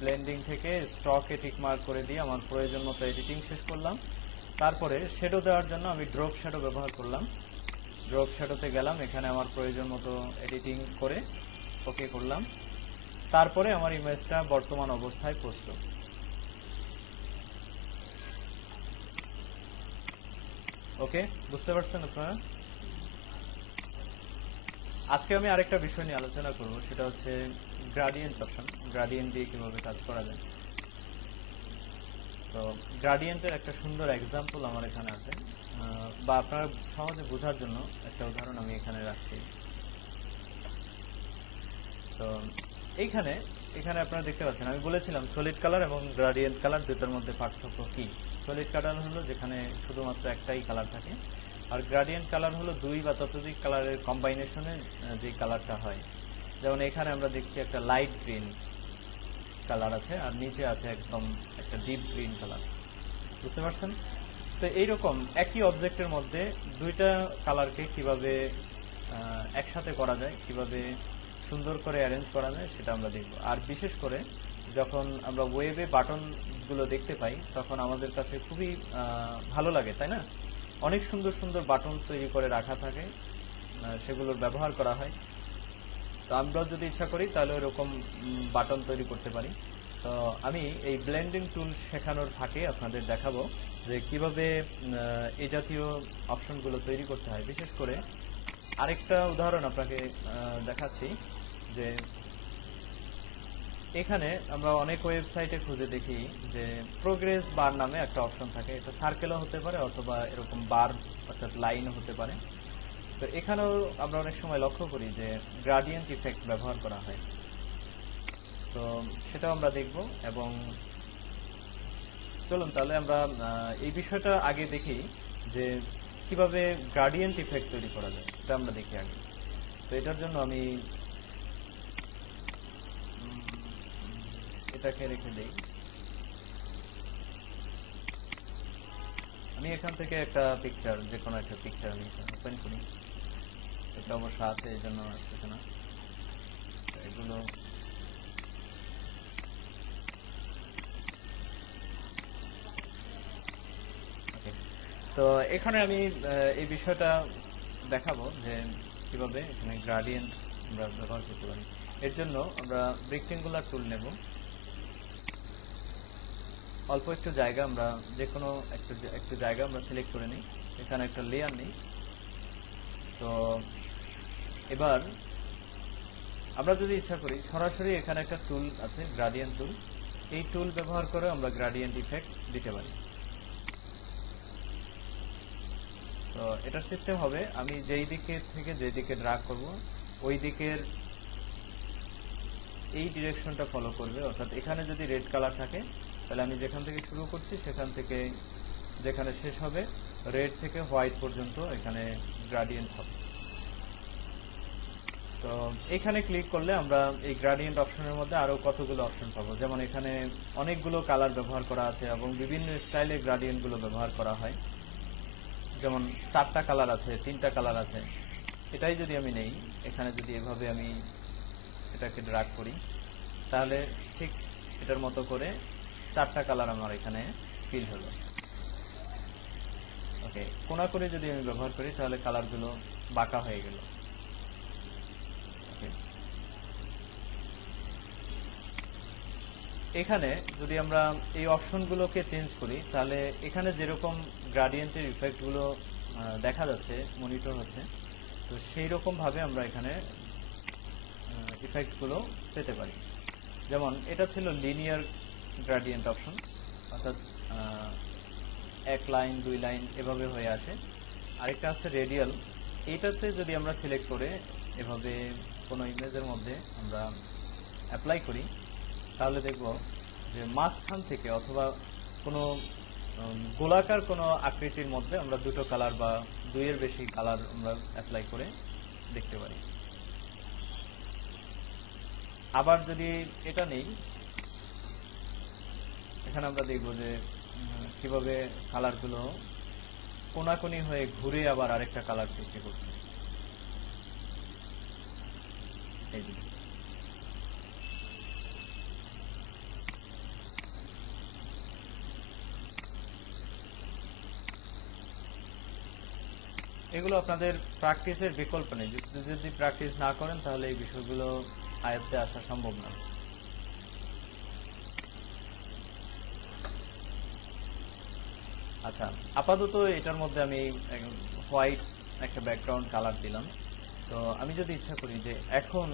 ব্লেন্ডিং থেকে স্ট্রোকে টিক মার্ক করে দিয়ে আমার প্রয়োজন মতো এডিটিং শেষ করলাম। তারপরে শ্যাডো দেওয়ার জন্য আমি ড্রপ শ্যাডো ব্যবহার করলাম। ড্রপ শ্যাডোতে গেলাম, এখানে আমার প্রয়োজন মতো এডিটিং করে ওকে করলাম। তারপরে আমার ইমেজটা বর্তমান অবস্থায় পোস্ট। ওকে, বুঝতে পারছেন আপনারা? আজকে আমি আরেকটা বিষয় নিয়ে আলোচনা করব, সেটা হচ্ছে গ্রাডিয়েন্ট অপশন। গ্রাডিয়েন্ট দিয়ে কিভাবে কাজ করা যায়। তো গ্রাডিয়েন্টের একটা সুন্দর এক্সাম্পল আমার এখানে আছে, বা আপনারা সহজে বোঝার জন্য একটা উদাহরণ আমি এখানে রাখছি। তো এখানে আপনারা দেখতে পাচ্ছেন আমি বলেছিলাম সলিড কালার এবং গ্রাডিয়েন্ট কালার দুটোর মধ্যে পার্থক্য কি। সলিড কালার হলো যেখানে শুধুমাত্র একটাই কালার থাকে, আর গ্রাডিয়েন্ট কালার হলো দুই বা ততোধিক কালারের কম্বাইনেশনে যে কালারটা হয়। যেমন এখানে আমরা দেখছি একটা লাইট গ্রিন কালার আছে, আর নিচে আছে একদম একটা ডিপ গ্রিন কালার। বুঝতে পারছেন? তো এইরকম একই অবজেক্টের মধ্যে দুইটা কালারকে কিভাবে একসাথে করা যায়, কিভাবে সুন্দর করে অ্যারেঞ্জ করা যায়, সেটা আমরা দেখব। আর বিশেষ করে যখন আমরা ওয়েবে বাটনগুলো দেখতে পাই তখন আমাদের কাছে খুবই ভালো লাগে, তাই না? অনেক সুন্দর সুন্দর বাটন তৈরি করে রাখা থাকে, সেগুলোর ব্যবহার করা হয়। তো আমরা যদি ইচ্ছা করি তাহলে ওরকম বাটন তৈরি করতে পারি। তো আমি এই ব্লেন্ডিং টুল শেখানোর ফাঁকে আপনাদের দেখাবো যে কিভাবে এই জাতীয় অপশনগুলো তৈরি করতে হয়। বিশেষ করে আরেকটা উদাহরণ আপনাকে দেখাচ্ছি, যে এখানে আমরা অনেক ওয়েবসাইটে খুঁজে দেখি যে প্রোগ্রেস বার নামে একটা অপশন থাকে। এটা সার্কেলও হতে পারে অথবা এরকম বার অর্থাৎ লাইনও হতে পারে। তো এখানেও আমরা অনেক সময় লক্ষ্য করি যে গ্রাডিয়েন্ট ইফেক্ট ব্যবহার করা হয়। তো সেটাও আমরা দেখব, এবং চলুন তাহলে আমরা এই বিষয়টা আগে দেখি যে কিভাবে গ্রাডিয়েন্ট ইফেক্ট তৈরি করা যায়, এটা আমরা দেখি আগে। তো এটার জন্য আমি এটাকে রেখে দেই। আমি এখান থেকে একটা পিকচার, যে কোনো একটা পিকচার আমি ওপেন করি। এটা অবশ্য আছে, এই জন্য আসতেছে না এগুলো। তো এখানে আমি এই বিষয়টা দেখাবো যে কিভাবে এখানে গ্রাডিয়েন্ট আমরা ব্যবহার করতে পারি। এর জন্য আমরা রেক্টেঙ্গুলার টুল নেব। অল্প একটু জায়গা আমরা যে কোনো একটু জায়গা আমরা সিলেক্ট করে নিই, এখানে একটা লেয়ার নিই। তো এবার আমরা যদি ইচ্ছা করি সরাসরি এখানে একটা টুল আছে গ্রাডিয়েন্ট টুল, এই টুল ব্যবহার করে আমরা গ্রাডিয়েন্ট ইফেক্ট দিতে পারি। তো এটার সিস্টেম হবে আমি যেই দিকে থেকে যেই দিকে ড্রাগ করব ওই দিকের এই ডিরেকশনটা ফলো করবে। অর্থাৎ এখানে যদি রেড কালার থাকে তাহলে আমি যেখান থেকে শুরু করছি সেখান থেকে যেখানে শেষ হবে রেড থেকে হোয়াইট পর্যন্ত এখানে গ্রাডিয়েন্ট হবে। তো এখানে ক্লিক করলে আমরা এই গ্রাডিয়েন্ট অপশনের মধ্যে আরো কতগুলো অপশন পাবো, যেমন এখানে অনেকগুলো কালার ব্যবহার করা আছে এবং বিভিন্ন স্টাইলে গ্রাডিয়েন্ট গুলো ব্যবহার করা হয়। যেমন 4টা কালার আছে, 3টা কালার আছে। এটাই যদি আমি নেই, এখানে যদি এভাবে আমি এটাকে ড্র্যাগ করি তাহলে ঠিক এটার মতো করে 4টা কালার আমার এখানে ফিল হলো। ওকে, কোনা করে যদি আমি ব্যবহার করি তাহলে কালারগুলো বাঁকা হয়ে গেল। এখানে যদি আমরা এই অপশনগুলোকে চেঞ্জ করি তাহলে এখানে যেরকম গ্রাডিয়েন্টের ইফেক্টগুলো দেখা যাচ্ছে, মনিটর হচ্ছে, তো সেই রকম ভাবে আমরা এখানে ইফেক্টগুলো পেতে পারি। যেমন এটা ছিল লিনিয়ার গ্রাডিয়েন্ট অপশন, অর্থাৎ 1 লাইন 2 লাইন এভাবে হয়ে আসে। আরেকটা আছে রেডিয়াল, এইটাতে যদি আমরা সিলেক্ট করে এভাবে কোনো ইমেজের মধ্যে আমরা অ্যাপ্লাই করি তাহলে দেখব যে মাঝখান থেকে অথবা কোনো গোলাকার কোনো আকৃতির মধ্যে আমরা দুটো কালার বা 2-এর বেশি কালার আমরা অ্যাপ্লাই করে দেখতে পারি। আবার যদি এটা নেই, এখানে আমরা দেখব যে কিভাবে কালারগুলো কোনাকুনি হয়ে ঘুরে আবার আরেকটা কালার সৃষ্টি করছে। এই যে এগুলো আপনাদের প্র্যাকটিসের বিকল্প নেই, যদি প্র্যাকটিস না করেন তাহলে এই বিষয়গুলো আয়ত্তে আসা সম্ভব না। আচ্ছা, আপাতত এটার মধ্যে আমি হোয়াইট একটা ব্যাকগ্রাউন্ড কালার দিলাম। তো আমি যদি ইচ্ছা করি যে এখন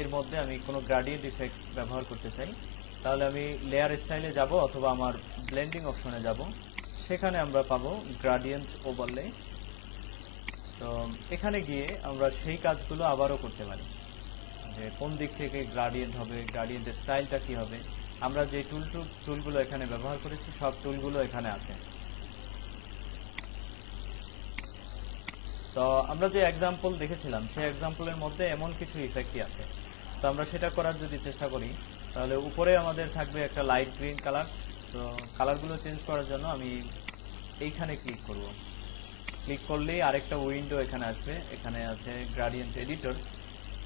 এর মধ্যে আমি কোনো গ্রাডিয়েন্ট ইফেক্ট ব্যবহার করতে চাই, তাহলে আমি লেয়ার স্টাইলে যাব অথবা আমার ব্লেন্ডিং অপশনে যাব, সেখানে আমরা পাবো গ্রাডিয়েন্ট ওভারলে। তো এখানে গিয়ে আমরা সেই কাজগুলো আবারও করতে পারি, যে কোন দিক থেকে গ্রাডিয়েন্ট হবে, গ্রাডিয়েন্টের স্টাইলটা কি হবে। আমরা যে টুলগুলো এখানে ব্যবহার করেছি সব টুলগুলো এখানে আছে। তো আমরা যে এক্সাম্পল দেখেছিলাম সেই এক্সাম্পলের মধ্যে এমন কিছু ইফেক্টই আছে। তো আমরা সেটা করার যদি চেষ্টা করি তাহলে উপরে আমাদের থাকবে একটা লাইট গ্রিন কালার। তো কালারগুলো চেঞ্জ করার জন্য আমি এইখানে ক্লিক করব। ক্লিক করলেই আরেকটা উইন্ডো এখানে আসবে, এখানে আছে গ্রাডিয়েন্ট এডিটর।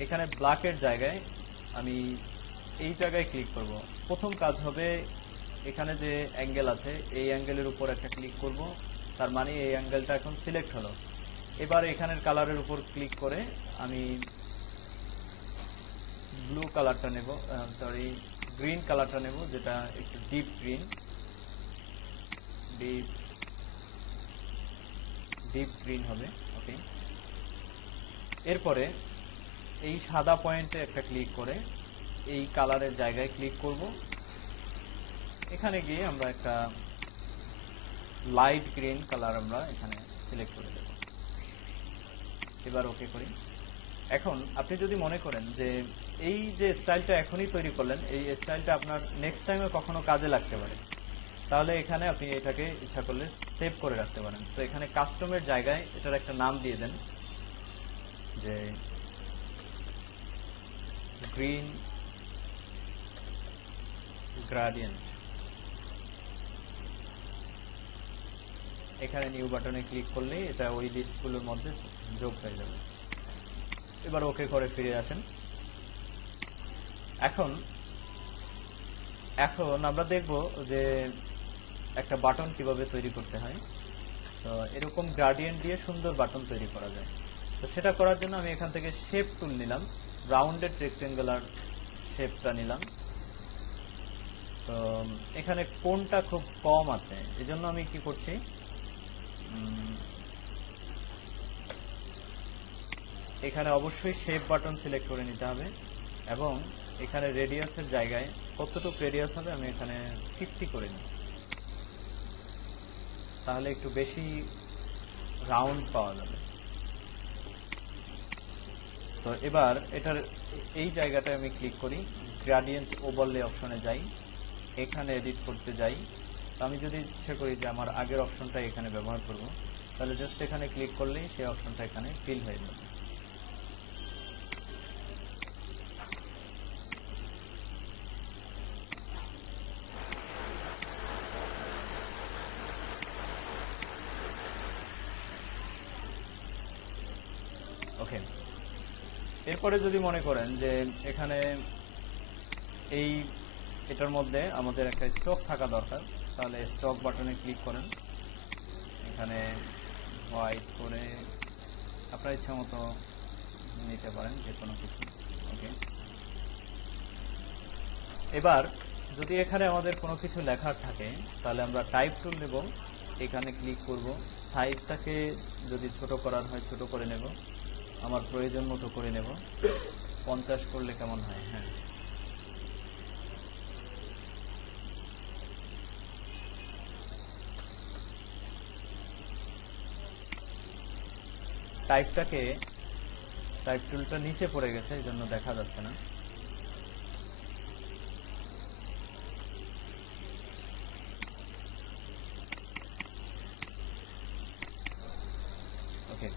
এখানে ব্ল্যাকের জায়গায় আমি এই জায়গায় ক্লিক করব। প্রথম কাজ হবে এখানে যে অ্যাঙ্গেল আছে এই অ্যাঙ্গেলের উপর একটা ক্লিক করব, তার মানে এই অ্যাঙ্গেলটা এখন সিলেক্ট হলো। এবার এখানের কালারের উপর ক্লিক করে আমি ব্লু কালারটা নেব, সরি গ্রিন কালারটা নেব, যেটা একটু ডিপ গ্রিন, ডিপ গ্রিন হবে। ওকে, এরপরে এই সাদা পয়েন্টে একটা ক্লিক করে এই কালারের জায়গায় ক্লিক করব। এখানে গিয়ে আমরা একটা লাইট গ্রিন কালার আমরা এখানে সিলেক্ট করে দেব। এবার ওকে করি। এখন আপনি যদি মনে করেন যে এই যে স্টাইলটা এখনই তৈরি করলেন, এই স্টাইলটা আপনার নেক্সট টাইমে কখনো কাজে লাগতে পারে, তাহলে এখানে আপনি এটাকে ইচ্ছা করলে সেভ করে রাখতে পারেন। তো এখানে কাস্টমের জায়গায় এটার একটা নাম দিয়ে দেন, যে গ্রিন গ্রাডিয়েন্ট। এখানে নিউ বাটনে ক্লিক করলেই এটা ওই লিস্টগুলোর মধ্যে যোগ হয়ে যাবে। এবার ওকে করে ফিরে আসেন। এখন আমরা দেখব যে একটা বাটন কিভাবে তৈরি করতে হয়। তো এরকম গ্রাডিয়েন্ট দিয়ে সুন্দর বাটন তৈরি করা যায়। তো সেটা করার জন্য আমি এখান থেকে শেপ টুল নিলাম, রাউন্ডেড রেক্টেঙ্গুলার শেপটা নিলাম। তো এখানে কোণটা খুব কম আছে, এজন্য আমি কি করছি, এখানে অবশ্যই শেপ বাটন সিলেক্ট করে নিতে হবে এবং এখানে রেডিয়াসের জায়গায় কতটুকু রেডিয়াস হবে আমি এখানে 50 করে নিই, তাহলে একটু বেশি রাউন্ড পাওয়া যাবে। তো এবার এটার এই জায়গাটায় আমি ক্লিক করি, গ্রেডিয়েন্ট ওভারলে অপশনে যাই, এখানে এডিট করতে যাই, আমি যদি ইচ্ছে করি যে আমার আগের অপশনটা এখানে ব্যবহার করব, তাহলে জাস্ট এখানে ক্লিক করলেই সেই অপশনটা এখানে ফিল হয়ে যাবে। ওকে, এরপরে যদি মনে করেন যে এখানে এটার মধ্যে আমাদের একটা স্টক থাকা দরকার, তাহলে স্টক বাটনে ক্লিক করেন, এখানে হোয়াইট করে আপনার ইচ্ছা মতো নিতে পারেন যে কোনো কিছু। ওকে, এবার যদি এখানে আমাদের কোনো কিছু লেখার থাকে তাহলে আমরা টাইপ টুল নেব, এখানে ক্লিক করব, সাইজটাকে যদি ছোট করার হয় ছোট করে নেব, আমার প্রয়োজন মতো করে নেব। 50 করলে কেমন হয়? হ্যাঁ, টাইপ টুলটা নিচে পড়ে গেছে, এই জন্য দেখা যাচ্ছে না। ওকে,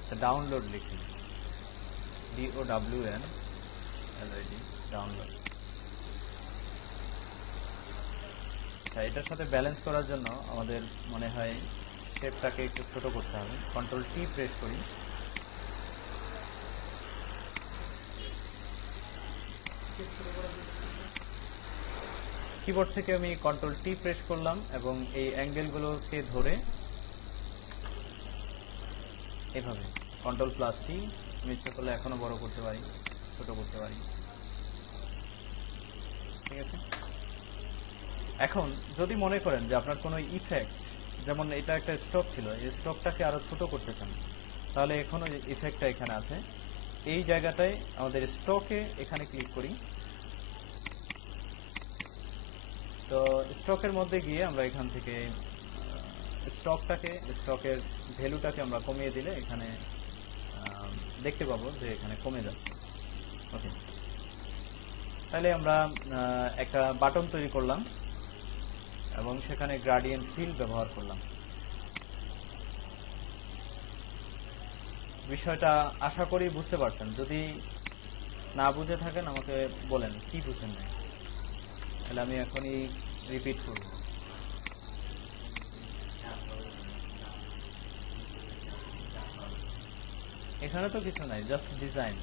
আচ্ছা, ডাউনলোড লিখুন, DOWN LID, ডাউনলোড। আচ্ছা, এটার সাথে ব্যালেন্স করার জন্য আমাদের মনে হয় শেপটাকে একটু ছোট করতে হবে। কন্ট্রোল টি প্রেস করি, কিবোর্ড থেকে আমি কন্ট্রোল টি প্রেস করলাম এবং এই অ্যাঙ্গেলগুলোকে ধরে এভাবে কন্ট্রোল প্লাস টি, আমি ইচ্ছা করলে এখনো বড় করতে পারি, ছোট করতে পারি। ঠিক আছে, এখন যদি মনে করেন যে আপনার কোনো ইফেক্ট, যেমন এটা একটা স্টক ছিল, এই স্টকটাকে আরো ছোট করতে চান, তাহলে এখনো ইফেক্টটা এখানে আছে, এই জায়গাটায় আমাদের স্টকে এখানে ক্লিক করি। তো স্টকের মধ্যে গিয়ে আমরা এখান থেকে স্টকের ভ্যালুটাকে আমরা কমিয়ে দিলে এখানে দেখতে পাবো যে এখানে কমে যাচ্ছে। ওকে, তাহলে আমরা একটা বাটন তৈরি করলাম এবং সেখানে গ্রেডিয়েন্ট ফিল ব্যবহার করলাম। বিষয়টা আশা করি বুঝতে পারছেন। যদি না বুঝে থাকেন আমাকে বলেন কি বুঝেন না, তাহলে আমি এখনই রিপিট করব। এখানে তো কিছু নাই, জাস্ট ডিজাইন।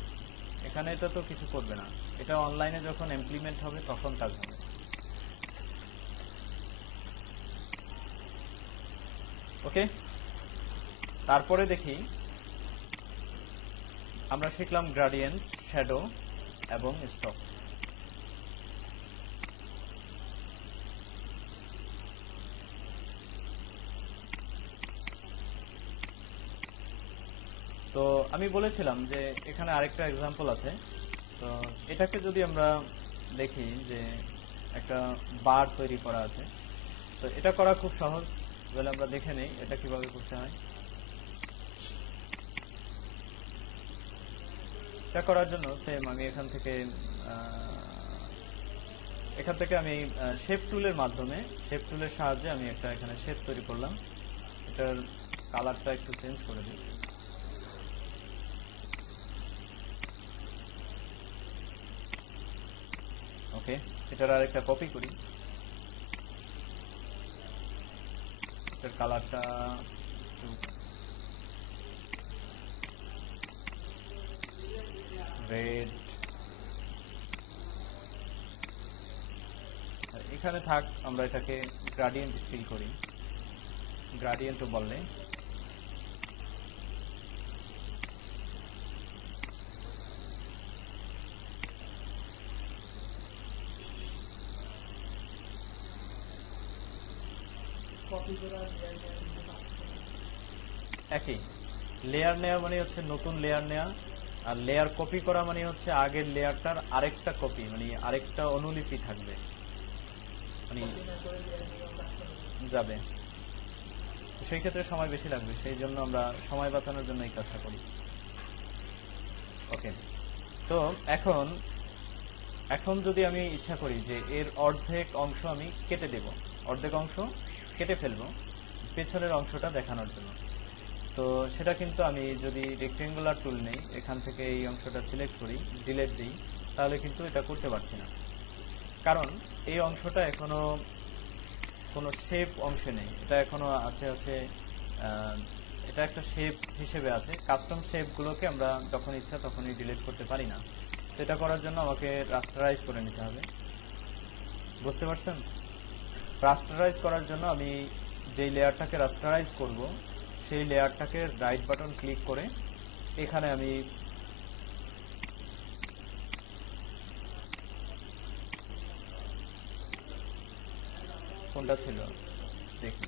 এখানে এটা তো কিছু করবে না, এটা অনলাইনে যখন ইমপ্লিমেন্ট হবে তখন কাজ হবে। ওকে, তারপরে দেখি আমরা শিখলাম গ্রেডিয়েন্ট, শ্যাডো এবং স্টক। তো আমি বলেছিলাম যে এখানে আরেকটা এক্সাম্পল আছে। তো এটাকে যদি আমরা দেখি যে একটা বার তৈরি করা আছে, তো এটা করা খুব সহজ, তাহলে আমরা দেখে নেই এটা কিভাবে করতে হয়। এটা করার জন্য সেম আমি এখান থেকে আমি শেপ টুলের মাধ্যমে, শেপ টুলের সাহায্যে আমি একটা এখানে শেপ তৈরি করলাম। এটার কালারটা একটু চেঞ্জ করে দিই। ওকে, এটার আরেকটা কপি করি, এটার কালারটা একটু রেড, এখানে থাক, আমরা এটাকে গ্রেডিয়েন্ট ফিল করি, গ্রেডিয়েন্টও বললে। একই লেয়ার নেওয়া মানে হচ্ছে নতুন লেয়ার নেওয়া, আর লেয়ার কপি করা মানে হচ্ছে আগের লেয়ারটার আরেকটা কপি, মানে আরেকটা অনুলিপি থাকবে, মানে যাবে। সেই ক্ষেত্রে সময় বেশি লাগবে, সেই জন্য আমরা সময় বাঁচানোর জন্য এই কাজটা করি। ওকে, তো এখন যদি আমি ইচ্ছা করি যে এর অর্ধেক অংশ আমি কেটে দেব, অর্ধেক অংশ কেটে ফেলবো পেছনের অংশটা দেখানোর জন্য, তো সেটা কিন্তু আমি যদি রেক্টেঙ্গুলার টুল নেই, এখান থেকে এই অংশটা সিলেক্ট করি, ডিলিট দিই, তাহলে কিন্তু এটা করতে পারছি না, কারণ এই অংশটা এখনো কোনো শেপ অংশে নেই, এটা এখনো আছে হচ্ছে এটা একটা শেপ হিসেবে আছে। কাস্টম শেপগুলোকে আমরা যখন ইচ্ছা তখনই ডিলিট করতে পারি না, তো এটা করার জন্য আমাকে রাস্টারাইজ করে নিতে হবে। বুঝতে পারছেন? রাস্টারাইজ করার জন্য আমি যেই লেয়ারটাকে রাস্টারাইজ করব সেই লেয়ারটাকে রাইট বাটন ক্লিক করে এখানে আমি কোনটা ছিল দেখি,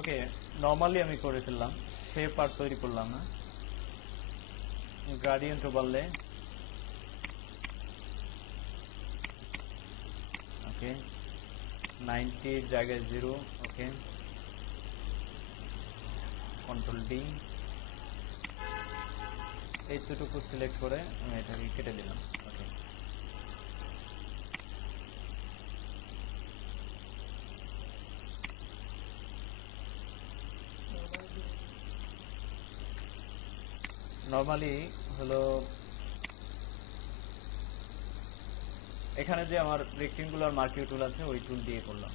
ওকে, নর্মালি আমি করে ফেললাম, শেপ আর তৈরি করলাম না। গ্রাডিয়েন্ট বললে ওকে, 90 জায়গায় 0, ওকে, কন্ট্রোল ডি, এইটুকু সিলেক্ট করে আমি এটাকে কেটে দিলাম। ওকে, নর্মালি হলো এখানে যে আমার রেক্টেঙ্গুলার মার্কিং টুল আছে ওই টুল দিয়ে করলাম।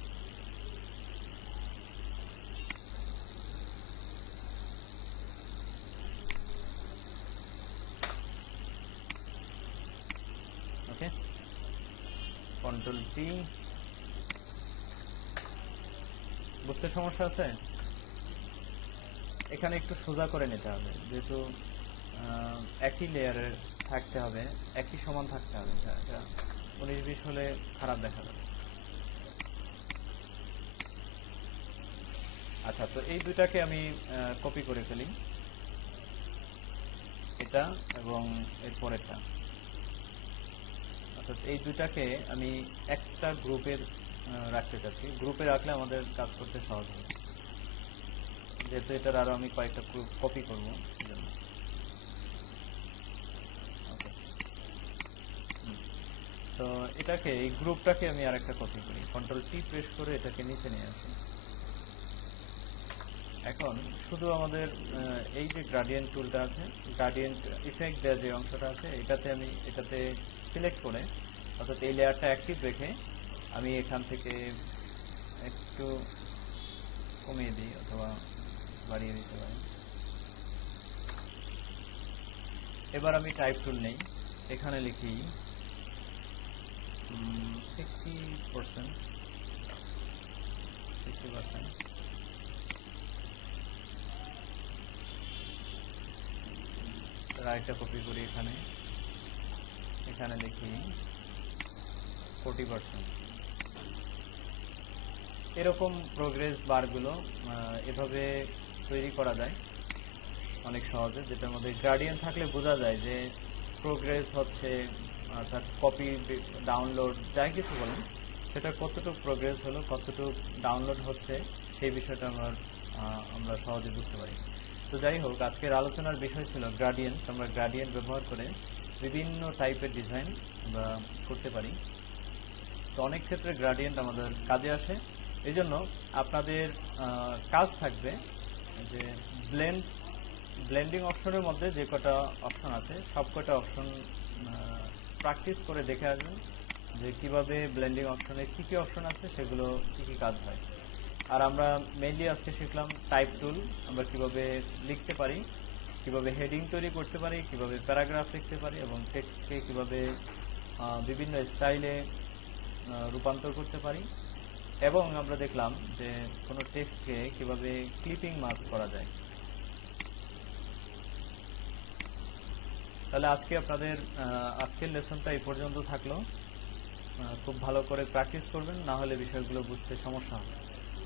ওকে, কন্ট্রোল টি। বুঝতে সমস্যা আছে? এখানে একটু সোজা করে নিতে হবে, যেহেতু একই লেয়ারে থাকতে হবে, একই সমান থাকতে হবে, এটা 19-20 হলে খারাপ দেখা যাবে। আচ্ছা, তো এই দুইটাকে আমি কপি করে ফেলি, এটা এবং এর পরেরটা, অর্থাৎ এই দুইটাকে আমি একটা গ্রুপের রাখতে চাচ্ছি। গ্রুপে রাখলে আমাদের কাজ করতে সহজ হবে, যেহেতু এটার আরো আমি কয়েকটা গ্রুপ কপি করবো সেজন্য। ওকে, তো এটাকে, এই গ্রুপটাকে আমি আরেকটা কপি করি, কন্ট্রোল টি প্রেস করে এটাকে নিচে নিয়ে আসি। এখন শুধু আমাদের এই যে গ্রাডিয়েন্ট টুলটা আছে, গ্রাডিয়েন্ট ইফেক্ট দেওয়া যে অংশটা আছে, এটাতে সিলেক্ট করে, অর্থাৎ এই লেয়ারটা অ্যাক্টিভ রেখে আমি এখান থেকে একটু কমিয়ে দিই অথবা বাড়িয়ে দিতে পারি। এবার আমি টাইপ টুল নেই, এখানে লিখি 60%, আরেকটা কপি করি, এখানে লিখি 40%। এরকম প্রোগ্রেস বারগুলো এভাবে তৈরি করা যায় অনেক সহজে, যেটার মধ্যে গ্রাডিয়েন্ট থাকলে বোঝা যায় যে প্রোগ্রেস হচ্ছে, অর্থাৎ কপি, ডাউনলোড, যাই কিছু বলেন, সেটা কতটুকু প্রোগ্রেস হলো, কতটুকু ডাউনলোড হচ্ছে, সেই বিষয়টা আমরা সহজে বুঝতে পারি। তো তো যাই হোক, আজকের আলোচনার বিষয় ছিল গ্রাডিয়েন্ট। আমরা গ্রাডিয়েন্ট ব্যবহার করে বিভিন্ন টাইপের ডিজাইন আমরা করতে পারি। তো অনেক ক্ষেত্রে গ্রাডিয়েন্ট আমাদের কাজে আসে। এই জন্য আপনাদের কাজ থাকবে যে ব্লেন্ডিং অপশনের মধ্যে যে কটা অপশন আছে সব কটা অপশন প্র্যাকটিস করে দেখে আসবেন যে কিভাবে ব্লেন্ডিং অপশনে কি কি অপশন আছে, সেগুলো কি কি কাজ হয়। আর আমরা মেইনলি আজকে শিখলাম টাইপ টুল, আমরা কিভাবে লিখতে পারি, কিভাবে হেডিং তৈরি করতে পারি, কিভাবে প্যারাগ্রাফ লিখতে পারি এবং টেক্সটকে কিভাবে বিভিন্ন স্টাইলে রূপান্তর করতে পারি। এবং আমরা দেখলাম যে কোনো টেক্সটকে কিভাবে ক্লিপিং মাস্ক করা যায়। তাহলে আজকের লেসনটা এই পর্যন্ত থাকলো। খুব ভালো করে প্র্যাকটিস করবেন, না হলে বিষয়গুলো বুঝতে সমস্যা হবে।